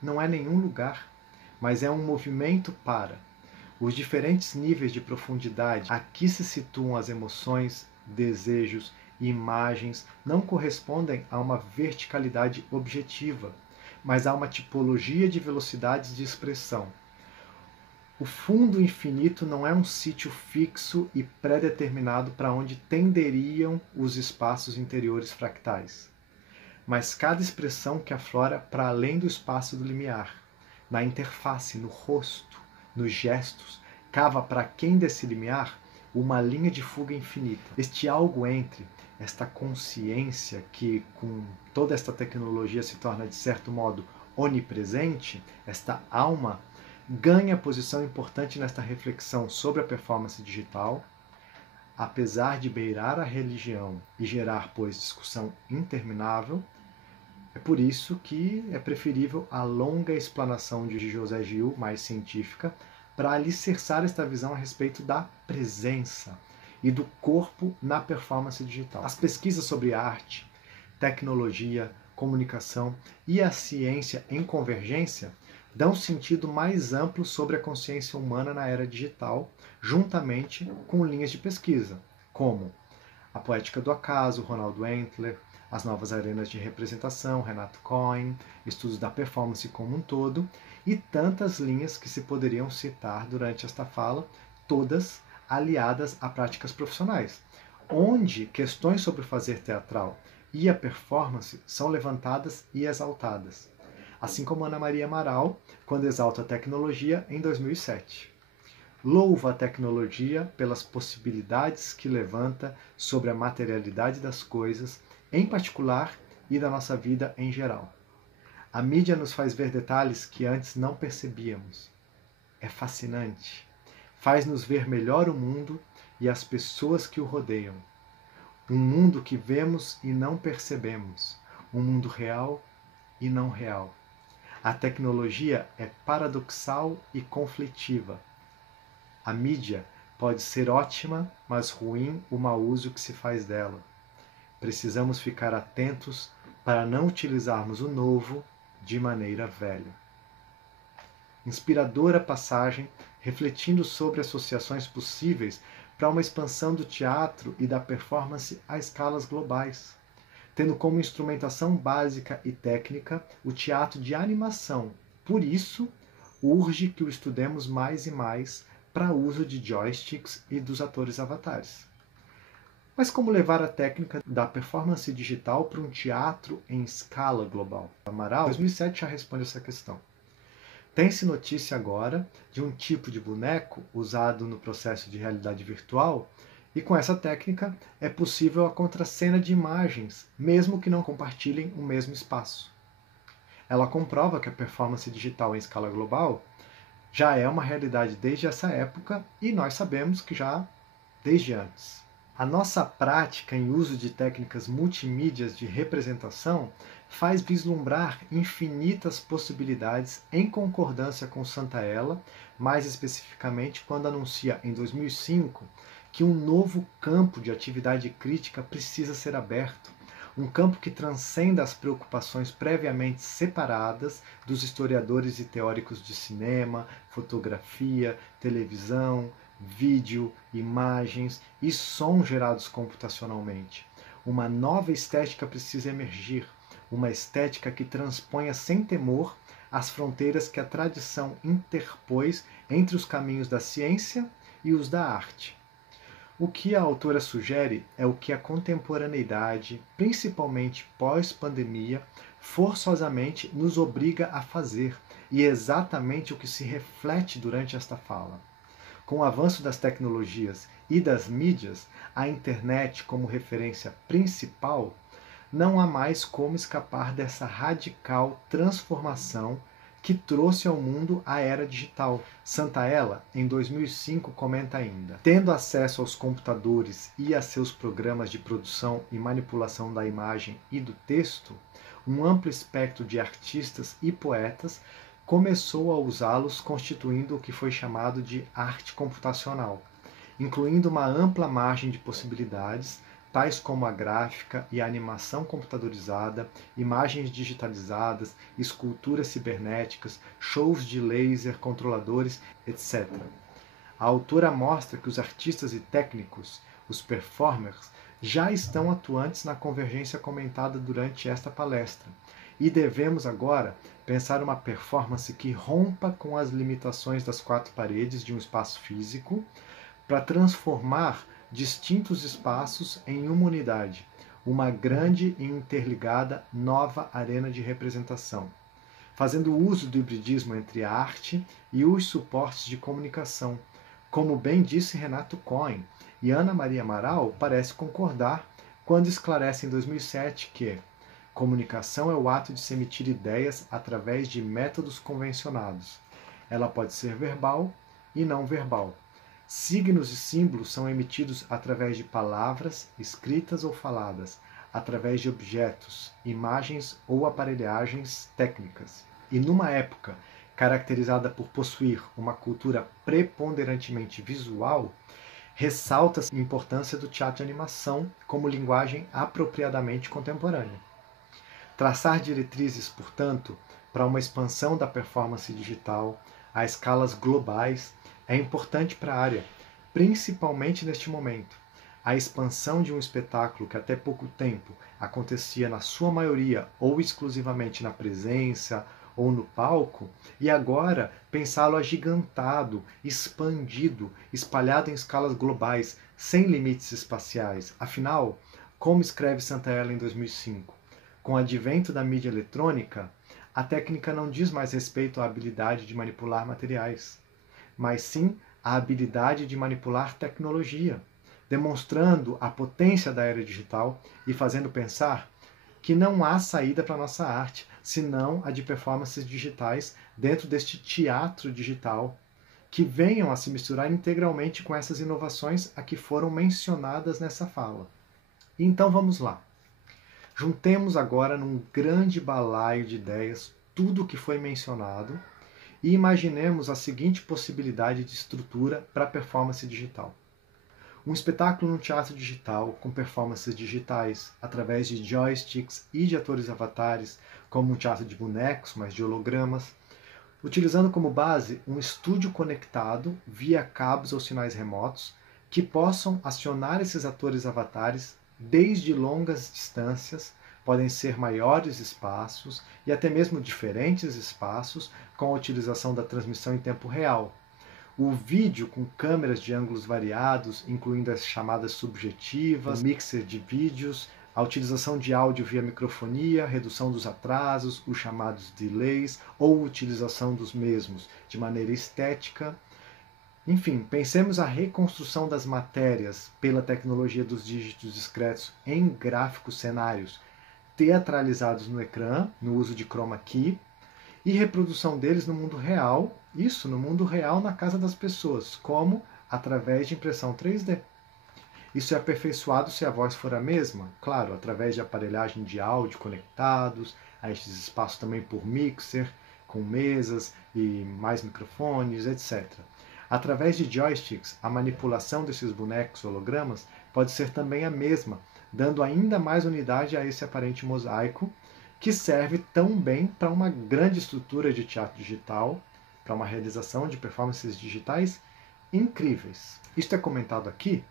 Não é nenhum lugar, mas é um movimento para os diferentes níveis de profundidade. Aqui se situam as emoções, desejos e imagens, não correspondem a uma verticalidade objetiva, mas a uma tipologia de velocidades de expressão. O fundo infinito não é um sítio fixo e pré-determinado para onde tenderiam os espaços interiores fractais, mas cada expressão que aflora para além do espaço do limiar, na interface, no rosto, nos gestos, cava para quem desse limiar uma linha de fuga infinita. Este algo entre, esta consciência que com toda esta tecnologia se torna de certo modo onipresente, esta alma ganha posição importante nesta reflexão sobre a performance digital, apesar de beirar a religião e gerar, pois, discussão interminável. É por isso que é preferível a longa explanação de José Gil, mais científica, para alicerçar esta visão a respeito da presença e do corpo na performance digital. As pesquisas sobre arte, tecnologia, comunicação e a ciência em convergência dão sentido mais amplo sobre a consciência humana na era digital, juntamente com linhas de pesquisa, como a poética do acaso, Ronald Wendler, as novas arenas de representação, Renato Cohen, estudos da performance como um todo, e tantas linhas que se poderiam citar durante esta fala, todas aliadas a práticas profissionais, onde questões sobre o fazer teatral e a performance são levantadas e exaltadas, assim como Ana Maria Amaral, quando exalta a tecnologia em 2007. Louva a tecnologia pelas possibilidades que levanta sobre a materialidade das coisas, em particular, e da nossa vida em geral. A mídia nos faz ver detalhes que antes não percebíamos. É fascinante. Faz-nos ver melhor o mundo e as pessoas que o rodeiam. Um mundo que vemos e não percebemos. Um mundo real e não real. A tecnologia é paradoxal e conflitiva. A mídia pode ser ótima, mas ruim o mau uso que se faz dela. Precisamos ficar atentos para não utilizarmos o novo de maneira velha. Inspiradora passagem refletindo sobre associações possíveis para uma expansão do teatro e da performance a escalas globais, tendo como instrumentação básica e técnica o teatro de animação. Por isso, urge que o estudemos mais e mais para uso de joysticks e dos atores avatares. Mas como levar a técnica da performance digital para um teatro em escala global? Amaral, 2007 já responde essa questão. Tem-se notícia agora de um tipo de boneco usado no processo de realidade virtual, e com essa técnica é possível a contracena de imagens, mesmo que não compartilhem o mesmo espaço. Ela comprova que a performance digital em escala global já é uma realidade desde essa época, e nós sabemos que já desde antes. A nossa prática em uso de técnicas multimídias de representação faz vislumbrar infinitas possibilidades em concordância com Santa Ela, mais especificamente quando anuncia em 2005 que um novo campo de atividade crítica precisa ser aberto, um campo que transcenda as preocupações previamente separadas dos historiadores e teóricos de cinema, fotografia, televisão, vídeo, imagens e som gerados computacionalmente. Uma nova estética precisa emergir, uma estética que transponha sem temor as fronteiras que a tradição interpôs entre os caminhos da ciência e os da arte. O que a autora sugere é o que a contemporaneidade, principalmente pós-pandemia, forçosamente nos obriga a fazer, e é exatamente o que se reflete durante esta fala. Com o avanço das tecnologias e das mídias, a internet como referência principal, não há mais como escapar dessa radical transformação que trouxe ao mundo a era digital. Santaella, em 2005, comenta ainda: tendo acesso aos computadores e a seus programas de produção e manipulação da imagem e do texto, um amplo espectro de artistas e poetas começou a usá-los, constituindo o que foi chamado de arte computacional, incluindo uma ampla margem de possibilidades, tais como a gráfica e a animação computadorizada, imagens digitalizadas, esculturas cibernéticas, shows de laser, controladores, etc. A autora mostra que os artistas e técnicos, os performers, já estão atuantes na convergência comentada durante esta palestra. E devemos agora pensar uma performance que rompa com as limitações das quatro paredes de um espaço físico para transformar distintos espaços em uma unidade, uma grande e interligada nova arena de representação, fazendo uso do hibridismo entre a arte e os suportes de comunicação. Como bem disse Renato Cohen, e Ana Maria Amaral parece concordar quando esclarece em 2007 que comunicação é o ato de se emitir ideias através de métodos convencionados. Ela pode ser verbal e não verbal. Signos e símbolos são emitidos através de palavras, escritas ou faladas, através de objetos, imagens ou aparelhagens técnicas. E numa época caracterizada por possuir uma cultura preponderantemente visual, ressalta-se a importância do teatro de animação como linguagem apropriadamente contemporânea. Traçar diretrizes, portanto, para uma expansão da performance digital a escalas globais é importante para a área, principalmente neste momento. A expansão de um espetáculo que até pouco tempo acontecia na sua maioria ou exclusivamente na presença ou no palco, e agora pensá-lo agigantado, expandido, espalhado em escalas globais, sem limites espaciais. Afinal, como escreve Santaella em 2005, com o advento da mídia eletrônica, a técnica não diz mais respeito à habilidade de manipular materiais, mas sim a habilidade de manipular tecnologia, demonstrando a potência da era digital e fazendo pensar que não há saída para a nossa arte, senão a de performances digitais dentro deste teatro digital, que venham a se misturar integralmente com essas inovações a que foram mencionadas nessa fala. Então vamos lá. Juntemos agora num grande balaio de ideias tudo o que foi mencionado e imaginemos a seguinte possibilidade de estrutura para a performance digital. Um espetáculo no teatro digital, com performances digitais, através de joysticks e de atores avatares, como um teatro de bonecos, mas de hologramas, utilizando como base um estúdio conectado via cabos ou sinais remotos, que possam acionar esses atores avatares desde longas distâncias, podem ser maiores espaços e até mesmo diferentes espaços, com a utilização da transmissão em tempo real. O vídeo com câmeras de ângulos variados, incluindo as chamadas subjetivas, mixer de vídeos, a utilização de áudio via microfonia, redução dos atrasos, os chamados delays, ou utilização dos mesmos de maneira estética. Enfim, pensemos a reconstrução das matérias pela tecnologia dos dígitos discretos em gráficos cenários teatralizados no ecrã, no uso de chroma key, e reprodução deles no mundo real, isso no mundo real na casa das pessoas, como através de impressão 3D. Isso é aperfeiçoado se a voz for a mesma, claro, através de aparelhagem de áudio conectados, a estes espaços também por mixer, com mesas e mais microfones, etc. Através de joysticks, a manipulação desses bonecos hologramas pode ser também a mesma, dando ainda mais unidade a esse aparente mosaico, que serve tão bem para uma grande estrutura de teatro digital, para uma realização de performances digitais incríveis. Isto é comentado aqui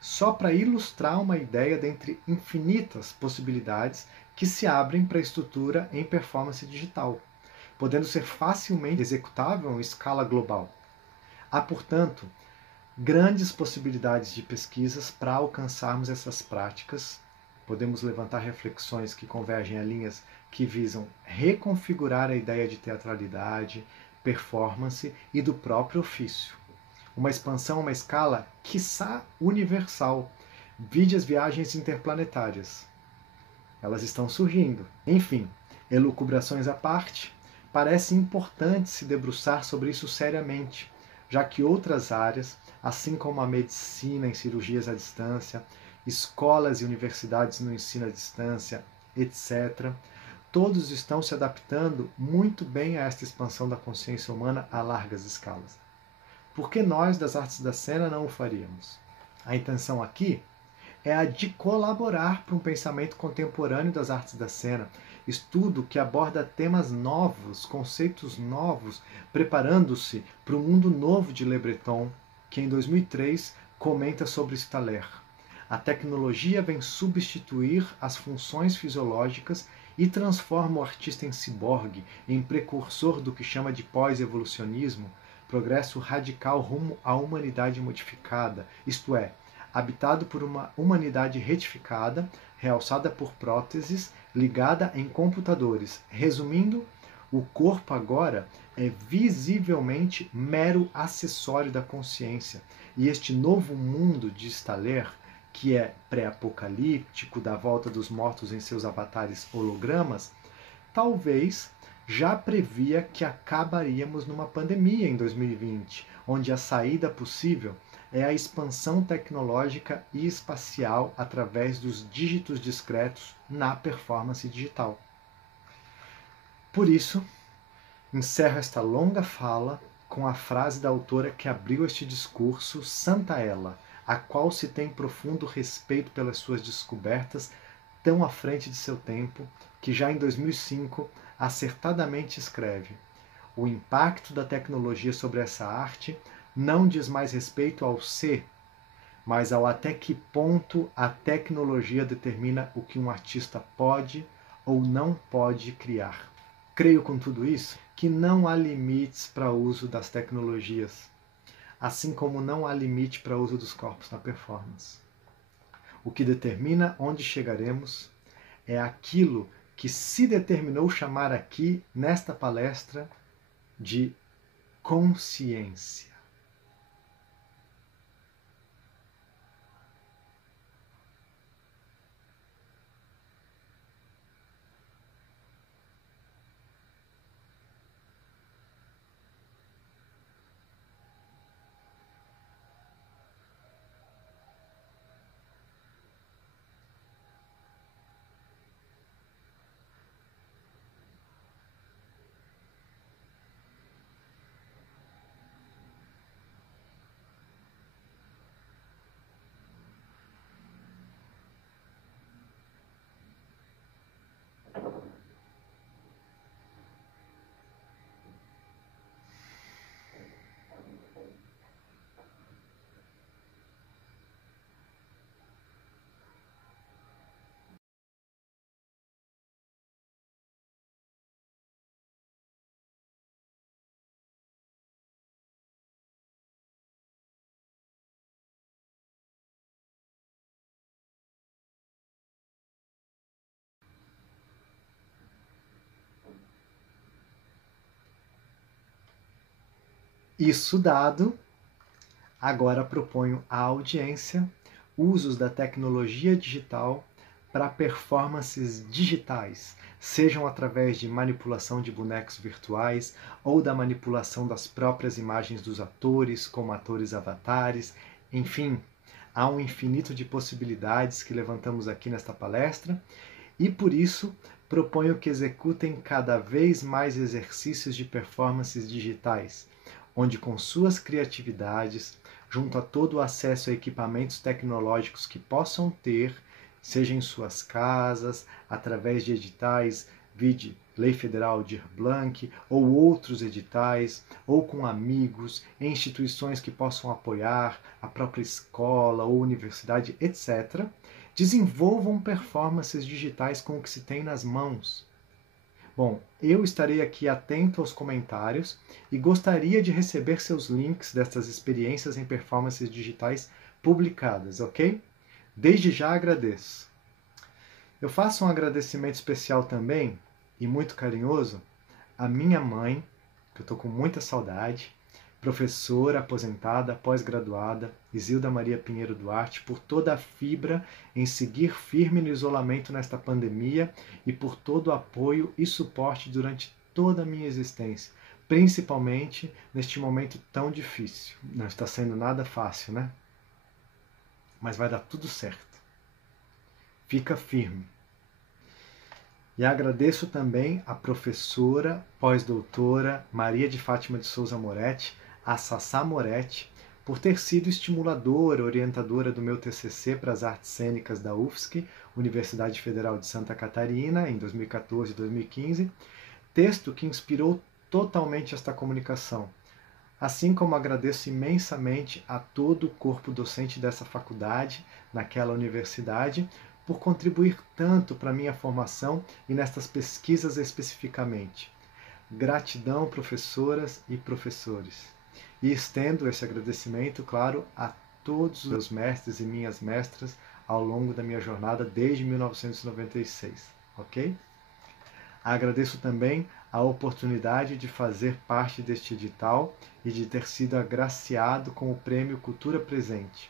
só para ilustrar uma ideia dentre infinitas possibilidades que se abrem para a estrutura em performance digital, podendo ser facilmente executável em escala global. Há, portanto, grandes possibilidades de pesquisas para alcançarmos essas práticas. Podemos levantar reflexões que convergem a linhas que visam reconfigurar a ideia de teatralidade, performance e do próprio ofício. uma expansão a uma escala, quiçá, universal. Vide as viagens interplanetárias. Elas estão surgindo. Enfim, elucubrações à parte, parece importante se debruçar sobre isso seriamente, já que outras áreas, assim como a medicina em cirurgias à distância, escolas e universidades no ensino à distância, etc., todos estão se adaptando muito bem a esta expansão da consciência humana a largas escalas. Por que nós, das artes da cena, não o faríamos? A intenção aqui é a de colaborar para um pensamento contemporâneo das artes da cena, estudo que aborda temas novos, conceitos novos, preparando-se para o mundo novo de Le Breton, que em 2003 comenta sobre Staller. A tecnologia vem substituir as funções fisiológicas e transforma o artista em ciborgue, em precursor do que chama de pós-evolucionismo, progresso radical rumo à humanidade modificada, isto é, habitado por uma humanidade retificada, realçada por próteses, ligada em computadores. Resumindo, o corpo agora é visivelmente mero acessório da consciência, e este novo mundo de Staller, que é pré-apocalíptico, da volta dos mortos em seus avatares hologramas, talvez já previa que acabaríamos numa pandemia em 2020, onde a saída possível é a expansão tecnológica e espacial através dos dígitos discretos na performance digital. Por isso, encerro esta longa fala com a frase da autora que abriu este discurso, Santa Ela, a qual se tem profundo respeito pelas suas descobertas, tão à frente de seu tempo, que já em 2005 acertadamente escreve: o impacto da tecnologia sobre essa arte não diz mais respeito ao ser, mas ao até que ponto a tecnologia determina o que um artista pode ou não pode criar. Creio com tudo isso que não há limites para o uso das tecnologias, assim como não há limite para o uso dos corpos na performance. O que determina onde chegaremos é aquilo que se determinou chamar aqui, nesta palestra, de consciência. Isso dado, agora proponho à audiência usos da tecnologia digital para performances digitais, sejam através de manipulação de bonecos virtuais ou da manipulação das próprias imagens dos atores, como atores avatares, enfim, há um infinito de possibilidades que levantamos aqui nesta palestra e, por isso, proponho que executem cada vez mais exercícios de performances digitais, onde com suas criatividades, junto a todo o acesso a equipamentos tecnológicos que possam ter, seja em suas casas, através de editais, vide Lei Federal Aldir Blanc, ou outros editais, ou com amigos, em instituições que possam apoiar, a própria escola ou universidade, etc., desenvolvam performances digitais com o que se tem nas mãos. Bom, eu estarei aqui atento aos comentários e gostaria de receber seus links destas experiências em performances digitais publicadas, ok? Desde já agradeço. Eu faço um agradecimento especial também, e muito carinhoso, à minha mãe, que eu estou com muita saudade, professora aposentada, pós-graduada, Isilda Maria Pinheiro Duarte, por toda a fibra em seguir firme no isolamento nesta pandemia e por todo o apoio e suporte durante toda a minha existência, principalmente neste momento tão difícil. Não está sendo nada fácil, né? Mas vai dar tudo certo. Fica firme. E agradeço também a professora pós-doutora Maria de Fátima de Souza Moretti, a Sassá Moretti, por ter sido estimuladora, orientadora do meu TCC para as artes cênicas da UFSC, Universidade Federal de Santa Catarina, em 2014 e 2015, texto que inspirou totalmente esta comunicação. Assim como agradeço imensamente a todo o corpo docente dessa faculdade, naquela universidade, por contribuir tanto para a minha formação e nestas pesquisas especificamente. Gratidão, professoras e professores. E estendo esse agradecimento, claro, a todos os meus mestres e minhas mestras ao longo da minha jornada desde 1996, ok? Agradeço também a oportunidade de fazer parte deste edital e de ter sido agraciado com o Prêmio Cultura Presente.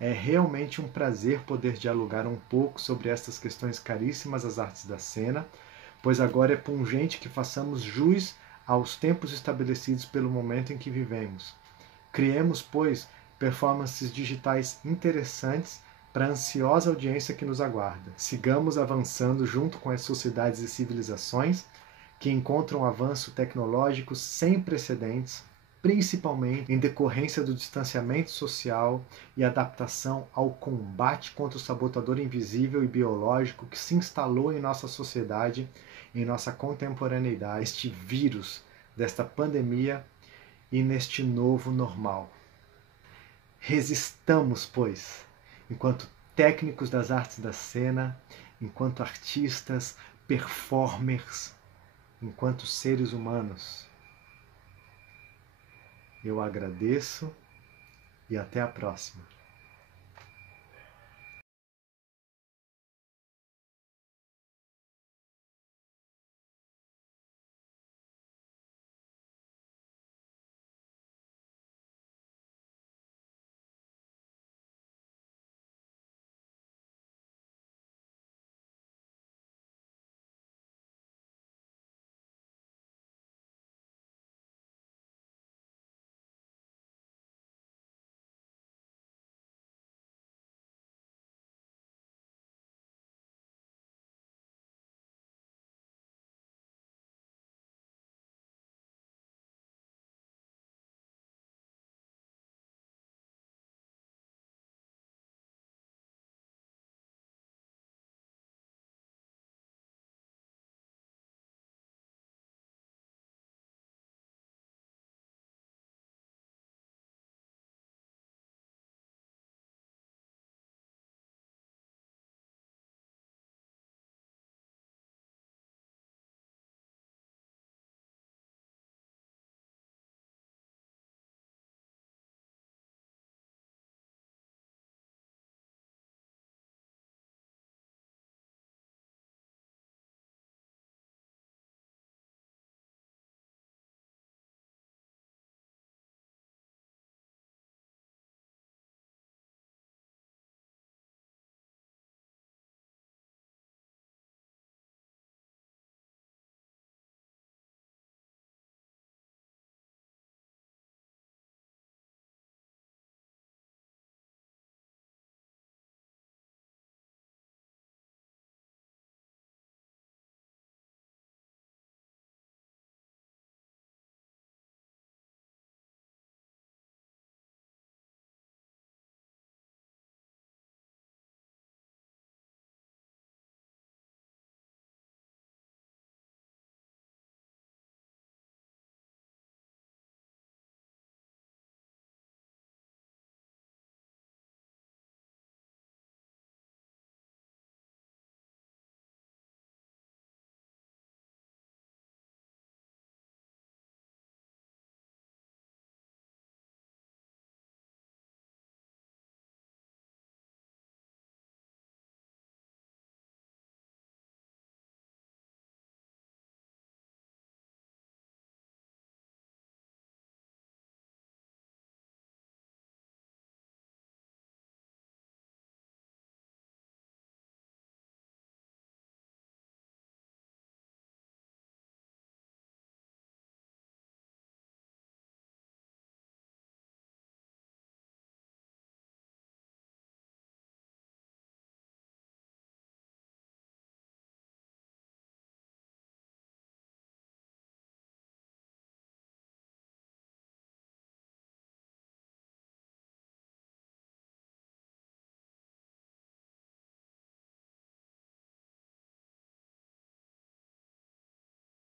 É realmente um prazer poder dialogar um pouco sobre estas questões caríssimas às artes da cena, pois agora é pungente que façamos jus aos tempos estabelecidos pelo momento em que vivemos. Criemos, pois, performances digitais interessantes para a ansiosa audiência que nos aguarda. Sigamos avançando junto com as sociedades e civilizações que encontram avanço tecnológico sem precedentes, principalmente em decorrência do distanciamento social e adaptação ao combate contra o sabotador invisível e biológico que se instalou em nossa sociedade, em nossa contemporaneidade, este vírus desta pandemia e neste novo normal. Resistamos, pois, enquanto técnicos das artes da cena, enquanto artistas, performers, enquanto seres humanos. Eu agradeço e até a próxima.